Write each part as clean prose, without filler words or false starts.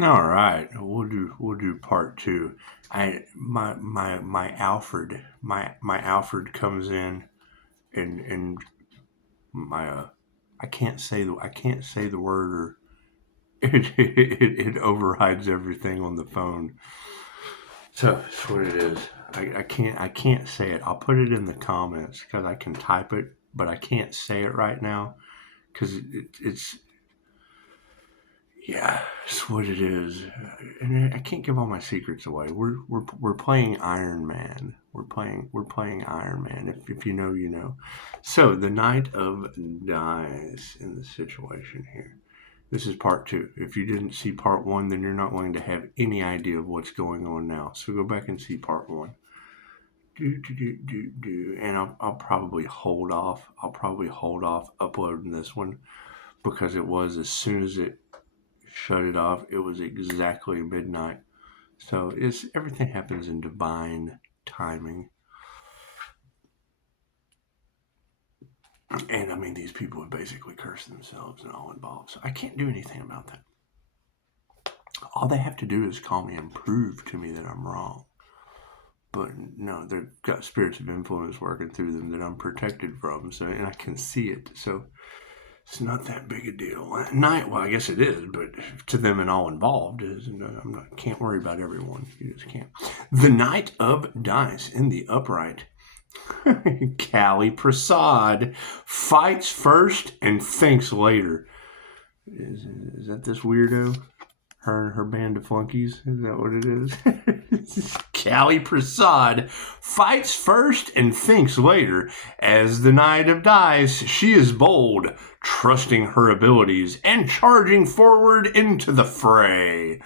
All right, we'll do part two. My Alfred comes in and my I can't say the word, or it overrides everything on the phone. So that's what it is. I can't say it. I'll put it in the comments because I can type it, but I can't say it right now because it's yeah, it's what it is. And I can't give all my secrets away. We're playing Iron Man. We're playing Iron Man. If you know, you know. So the Knight of Dice in the situation here. This is part two. If you didn't see part one, then you're not going to have any idea of what's going on now. So go back and see part one. And I'll probably hold off. I'll probably hold off uploading this one because it was, as soon as it shut it off, it was exactly midnight. So everything happens in divine timing. And I mean, these people have basically cursed themselves and all involved. So I can't do anything about that. All they have to do is call me and prove to me that I'm wrong. But no, they've got spirits of influence working through them that I'm protected from. So, and I can see it. So it's not that big a deal. Well, I guess it is, but to them and all involved, can't worry about everyone. You just can't. The Knight of Dice in the upright. Kali Prasad fights first and thinks later. Is that this weirdo? Her and her band of flunkies? Is that what it is? Kali Prasad fights first and thinks later. As the Knight of Dice, she is bold, trusting her abilities and charging forward into the fray.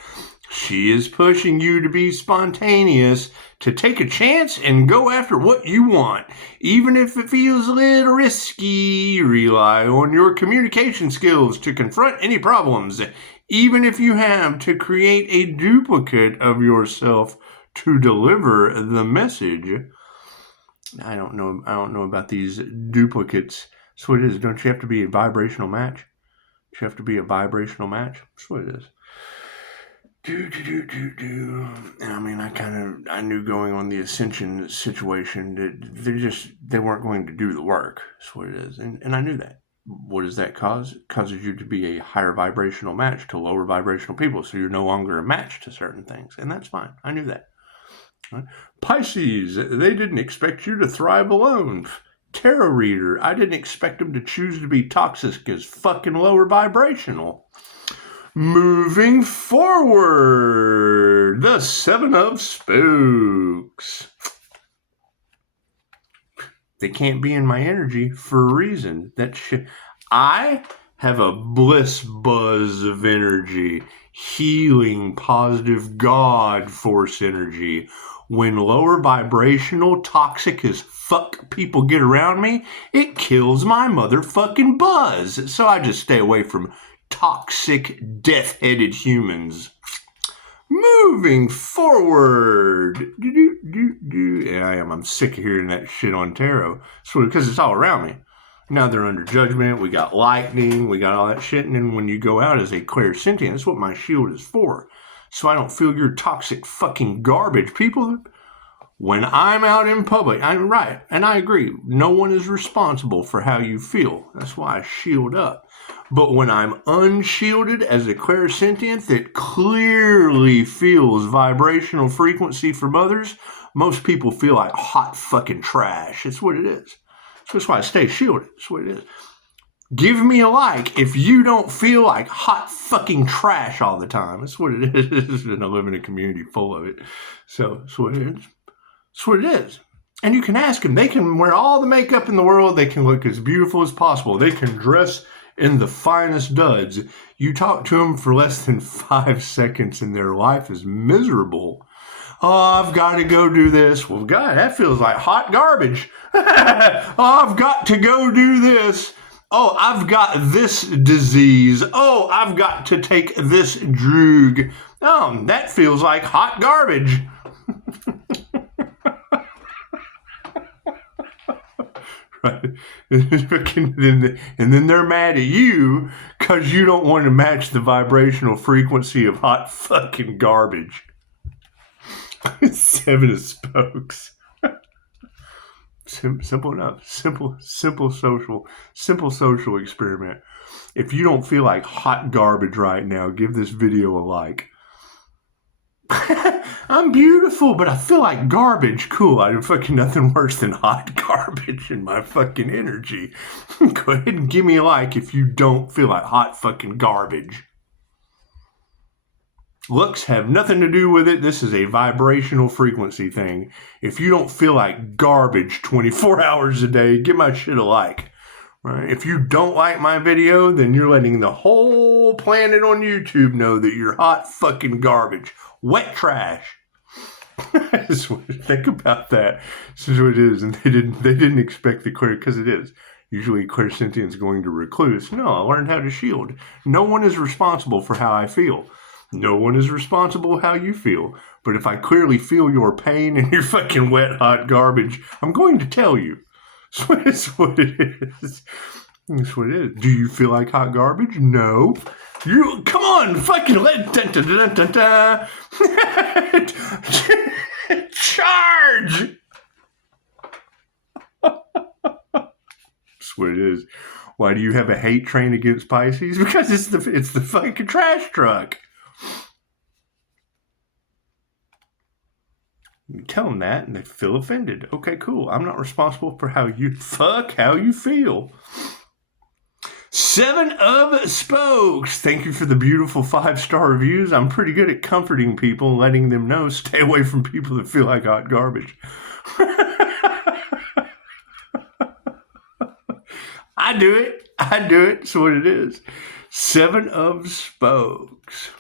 She is pushing you to be spontaneous, to take a chance and go after what you want. Even if it feels a little risky, rely on your communication skills to confront any problems. Even if you have to create a duplicate of yourself to deliver the message. I don't know about these duplicates. That's what it is. Don't you have to be a vibrational match? Do you have to be a vibrational match? That's what it is. And I mean, I knew going on the Ascension situation that they weren't going to do the work. That's what it is. And I knew that. What does that cause? It causes you to be a higher vibrational match to lower vibrational people. So you're no longer a match to certain things. And that's fine. I knew that. Right? Pisces, they didn't expect you to thrive alone. Tarot reader, I didn't expect them to choose to be toxic as fucking lower vibrational. Moving forward, the Seven of Spooks. They can't be in my energy for a reason. I have a bliss buzz of energy, healing, positive God force energy. When lower vibrational, toxic as fuck people get around me, it kills my motherfucking buzz. So I just stay away from toxic, death-headed humans. Moving forward. Yeah, I am. I'm sick of hearing that shit on tarot. Because it's all around me. Now they're under judgment. We got lightning. We got all that shit. And then when you go out as a clairsentient, that's what my shield is for. So I don't feel your toxic fucking garbage. People, when I'm out in public, I'm right. And I agree. No one is responsible for how you feel. That's why I shield up. But when I'm unshielded as a clairsentient that clearly feels vibrational frequency from others, most people feel like hot fucking trash. It's what it is. So that's why I stay shielded. That's what it is. Give me a like if you don't feel like hot fucking trash all the time. That's what it is. And I live in a community full of it. So that's what it is. That's what it is. And you can ask them. They can wear all the makeup in the world. They can look as beautiful as possible. They can dress in the finest duds. You talk to them for less than 5 seconds and their life is miserable. Oh, I've got to go do this. Well, God, that feels like hot garbage. Oh, I've got to go do this. Oh, I've got this disease. Oh, I've got to take this drug. Oh, that feels like hot garbage. Right? And then they're mad at you because you don't want to match the vibrational frequency of hot fucking garbage. 7 of spokes. Simple enough. Simple social experiment. If you don't feel like hot garbage right now, give this video a like. I'm beautiful, but I feel like garbage. Cool. I do fucking nothing worse than hot garbage in my fucking energy. Go ahead and give me a like if you don't feel like hot fucking garbage. Looks have nothing to do with it. This is a vibrational frequency thing. If you don't feel like garbage 24 hours a day, give my shit a like. Right? If you don't like my video, then you're letting the whole planet on YouTube know that you're hot fucking garbage. Wet trash. Think about that. This is what it is. And they didn't expect the clear, because it is. Usually clairsentient's going to recluse. No, I learned how to shield. No one is responsible for how I feel. No one is responsible how you feel. But if I clearly feel your pain and your fucking wet, hot garbage, I'm going to tell you. That's what it is. That's what it is. Do you feel like hot garbage? No. You come on, fucking let charge. That's what it is. Why do you have a hate train against Pisces? Because it's the fucking trash truck. You tell them that and they feel offended. Okay, cool. I'm not responsible for how you feel. 7 of spokes. Thank you for the beautiful 5-star reviews. I'm pretty good at comforting people and letting them know stay away from people that feel like hot garbage. I do it. It's what it is. 7 of spokes.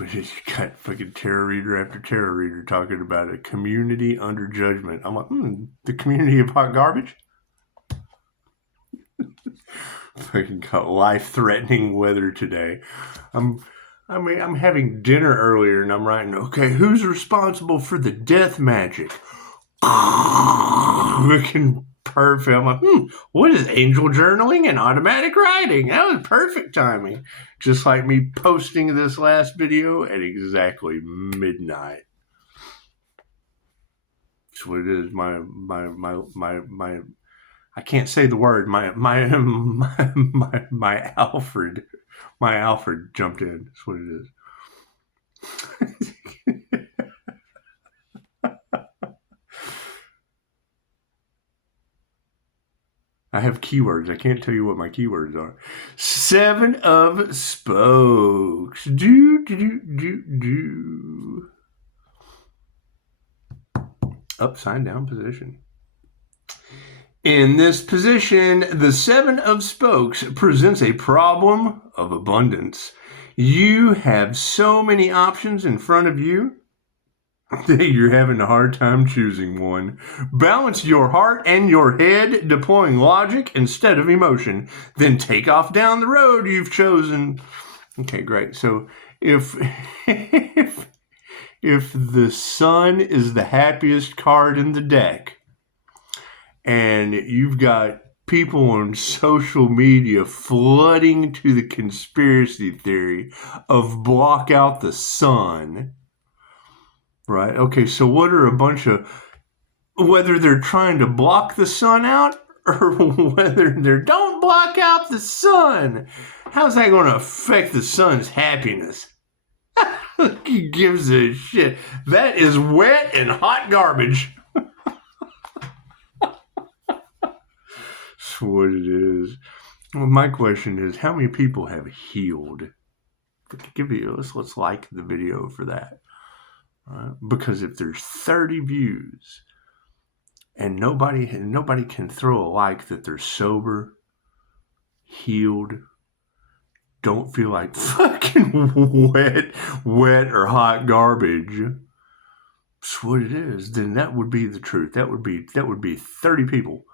You got fucking tarot reader after tarot reader talking about a community under judgment. I'm like, the community of hot garbage? Fucking got life-threatening weather today. I'm having dinner earlier and I'm writing, okay, who's responsible for the death magic? Looking perfect. I'm like, what is angel journaling and automatic writing? That was perfect timing. Just like me posting this last video at exactly midnight. That's what it is. My I can't say the word. My Alfred jumped in. That's what it is. I have keywords. I can't tell you what my keywords are. 7 of spokes. Do. Upside down position. In this position, the 7 of spokes presents a problem of abundance. You have so many options in front of you that you're having a hard time choosing one. Balance your heart and your head, deploying logic instead of emotion. Then take off down the road you've chosen. Okay, great. So if the sun is the happiest card in the deck, and you've got people on social media flooding to the conspiracy theory of block out the sun, right? Okay, so what are a bunch of, whether they're trying to block the sun out or whether they're don't block out the sun, how's that going to affect the sun's happiness? He gives a shit. That is wet and hot garbage. That's what it is. Well, my question is, how many people have healed? Let's like the video for that. Because if there's 30 views and nobody can throw a like that they're sober, healed, don't feel like fucking wet or hot garbage, that's what it is, then that would be the truth. That would be 30 people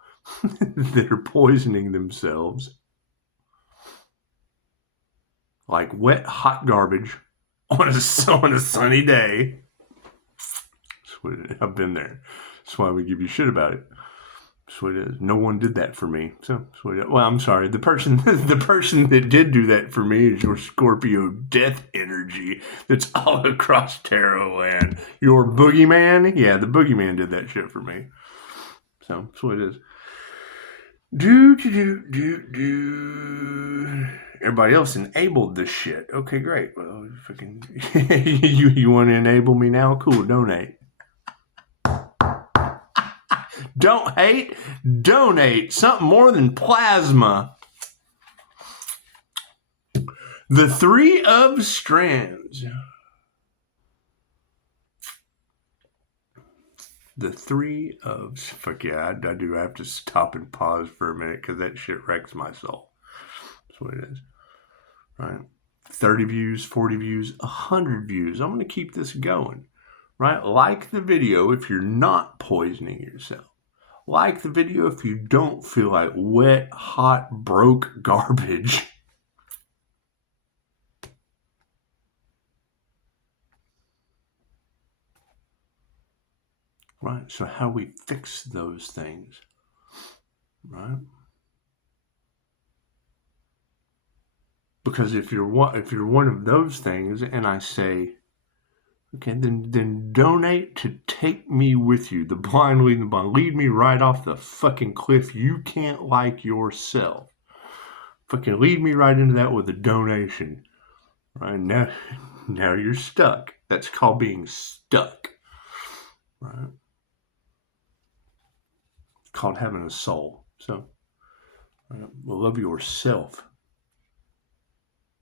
that are poisoning themselves like wet hot garbage on a sunny day. That's I've been there. That's why we give you shit about it. That's what it is. No one did that for me. So that's what it is. Well, I'm sorry. The person that did do that for me is your Scorpio death energy that's all across tarot land. Your boogeyman? Yeah, the boogeyman did that shit for me. So that's what it is. Do. Everybody else enabled this shit. Okay, great. Well, fucking, you want to enable me now? Cool, donate. Don't hate, donate. Something more than plasma. The Three of Strands. The Three of... Fuck yeah, I do have to stop and pause for a minute because that shit wrecks my soul. That's what it is. Right? 30 views, 40 views, 100 views. I'm going to keep this going. Right? Like the video if you're not poisoning yourself. Like the video if you don't feel like wet, hot, broke garbage. Right? So how we fix those things. Right? Because if you're one of those things and I say, okay, then donate to take me with you. The blind leading the blind. Lead me right off the fucking cliff you can't like yourself. Fucking lead me right into that with a donation. Right? Now you're stuck. That's called being stuck. Right? It's called having a soul. So, love yourself.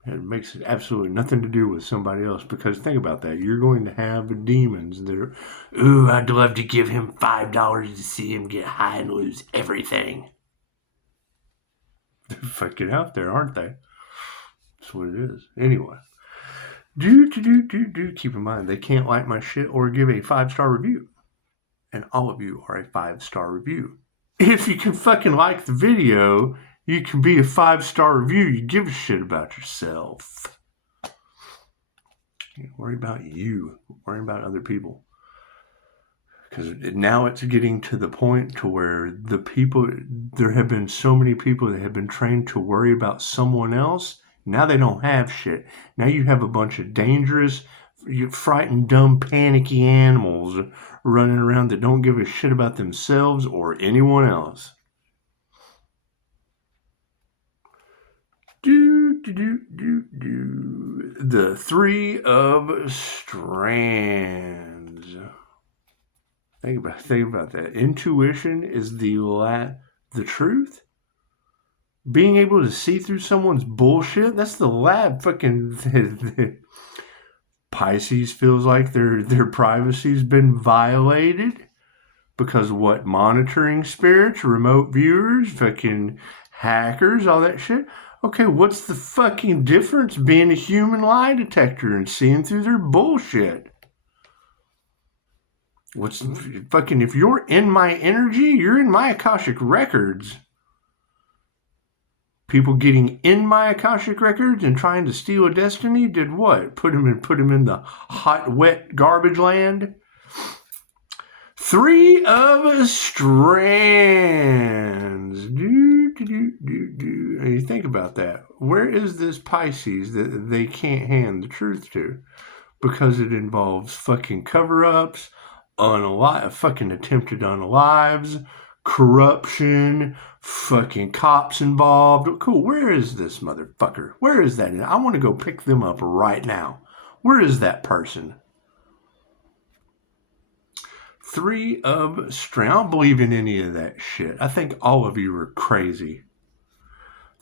It makes absolutely nothing to do with somebody else because think about that. You're going to have demons that are, ooh, I'd love to give him $5 to see him get high and lose everything. They're fucking out there, aren't they? That's what it is. Anyway. Do. Keep in mind, they can't like my shit or give a 5-star review. And all of you are a 5-star review. If you can fucking like the video... You can be a 5-star review. You give a shit about yourself. You worry about you. Worry about other people. Because now it's getting to the point to where there have been so many people that have been trained to worry about someone else. Now they don't have shit. Now you have a bunch of dangerous, frightened, dumb, panicky animals running around that don't give a shit about themselves or anyone else. The Three of Strands. Think about that. Intuition is the truth. Being able to see through someone's bullshit, that's the lab fucking... Pisces feels like their privacy's been violated. Because what? Monitoring spirits, remote viewers, fucking hackers, all that shit. Okay, what's the fucking difference being a human lie detector and seeing through their bullshit? What's fucking, if you're in my energy, you're in my Akashic records. People getting in my Akashic records and trying to steal a destiny did what? Put him in the hot, wet garbage land? Three of Strands. And you think about that. Where is this Pisces that they can't hand the truth to? Because it involves fucking cover-ups, fucking attempted unalives, corruption, fucking cops involved. Cool. Where is this motherfucker? Where is that? I want to go pick them up right now. Where is that person? Three of Strands. I don't believe in any of that shit. I think all of you are crazy.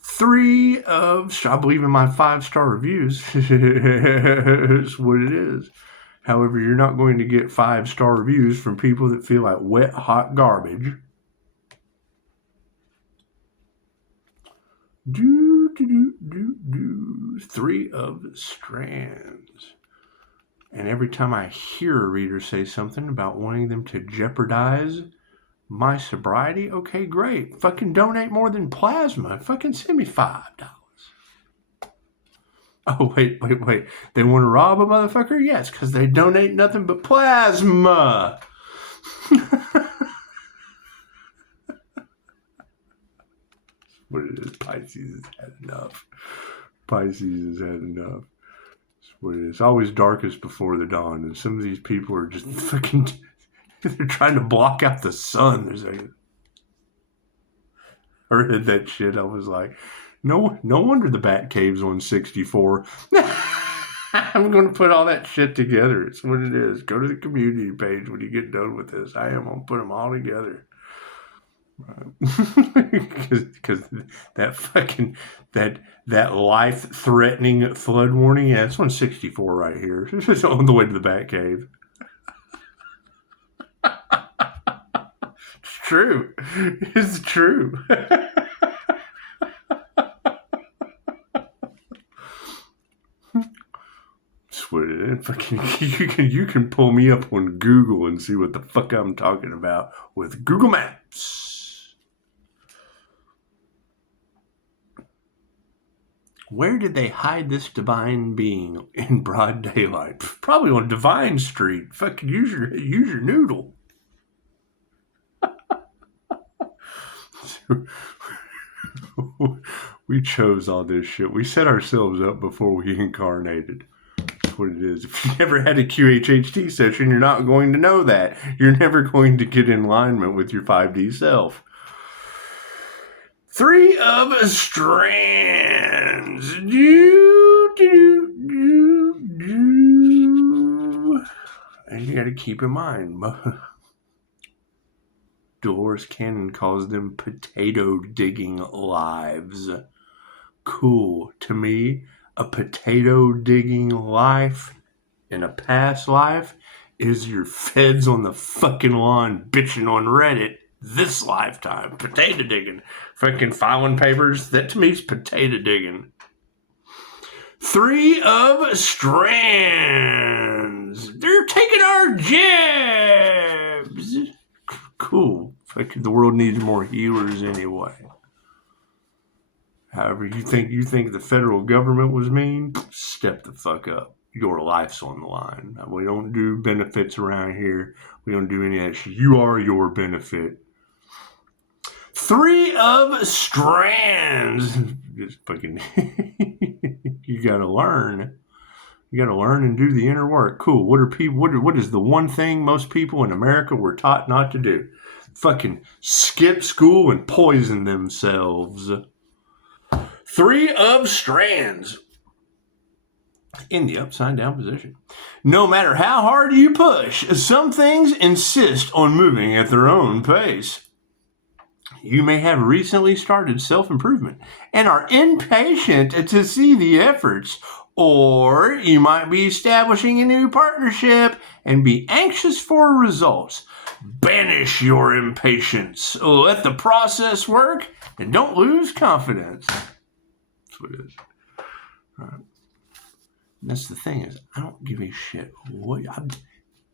Three of Strands. I believe in my 5-star reviews. It's what it is. However, you're not going to get 5-star reviews from people that feel like wet, hot garbage. Three of Strands. And every time I hear a reader say something about wanting them to jeopardize my sobriety, okay, great. Fucking donate more than plasma. Fucking send me $5. Oh, wait. They want to rob a motherfucker? Yes, because they donate nothing but plasma. What it is, Pisces has had enough. Pisces has had enough. That's what it is. It's always darkest before the dawn, and some of these people are just fucking. They're trying to block out the sun. There's like, I read that shit. I was like, no wonder the Bat Cave's on 64. I'm going to put all that shit together. It's what it is. Go to the community page when you get done with this. I am going to put them all together. Because that fucking that life-threatening flood warning, yeah, it's on 64 right here. It's on the way to the Bat Cave. It's true. It's true. What it is. Fucking, you can pull me up on Google and see what the fuck I'm talking about with Google Maps. Where did they hide this divine being in broad daylight? Probably on Divine Street. Fucking use your noodle. We chose all this shit. We set ourselves up before we incarnated. What it is. If you never had a QHHT session, you're not going to know that. You're never going to get in alignment with your 5D self. 3 of strands. And you got to keep in mind, Dolores Cannon calls them potato digging lives. Cool. To me, a potato digging life in a past life is your feds on the fucking lawn bitching on Reddit this lifetime. Potato digging. Fucking filing papers. That to me is potato digging. 3 of strands. They're taking our jabs. Cool. Fucking the world needs more healers anyway. However, you think the federal government was mean? Step the fuck up. Your life's on the line. We don't do benefits around here. We don't do any of that shit. You are your benefit. 3 of strands. Just fucking. You gotta learn. You gotta learn and do the inner work. Cool. What is the one thing most people in America were taught not to do? Fucking skip school and poison themselves. 3 of strands in the upside down position. No matter how hard you push, some things insist on moving at their own pace. You may have recently started self-improvement and are impatient to see the efforts, or you might be establishing a new partnership and be anxious for results. Banish your impatience. Let the process work and don't lose confidence. That's what it is. All right. That's the thing is, I don't give a shit.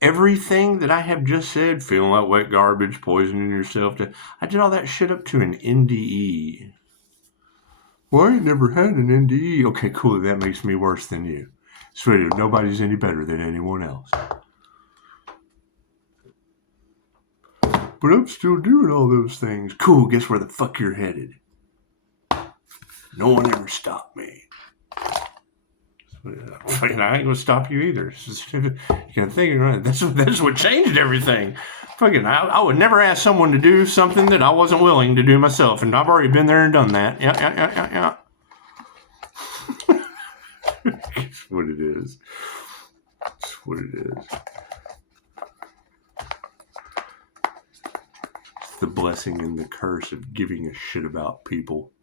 Everything that I have just said, feeling like wet garbage, poisoning yourself, I did all that shit up to an NDE. Well, I ain't never had an NDE. Okay, cool. That makes me worse than you. Sweetie, nobody's any better than anyone else. But I'm still doing all those things. Cool, guess where the fuck you're headed? No one ever stopped me. I ain't gonna stop you either. You gotta think, that's what changed everything. Fucking, I would never ask someone to do something that I wasn't willing to do myself, and I've already been there and done that. Yeah. That's what it is. That's what it is. It's the blessing and the curse of giving a shit about people.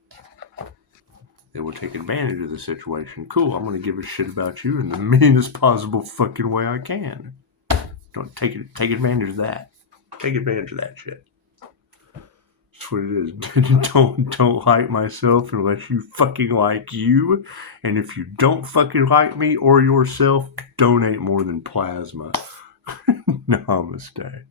They will take advantage of the situation. Cool, I'm going to give a shit about you in the meanest possible fucking way I can. Don't take advantage of that. Take advantage of that shit. That's what it is. Don't like myself unless you fucking like you. And if you don't fucking like me or yourself, donate more than plasma. Namaste.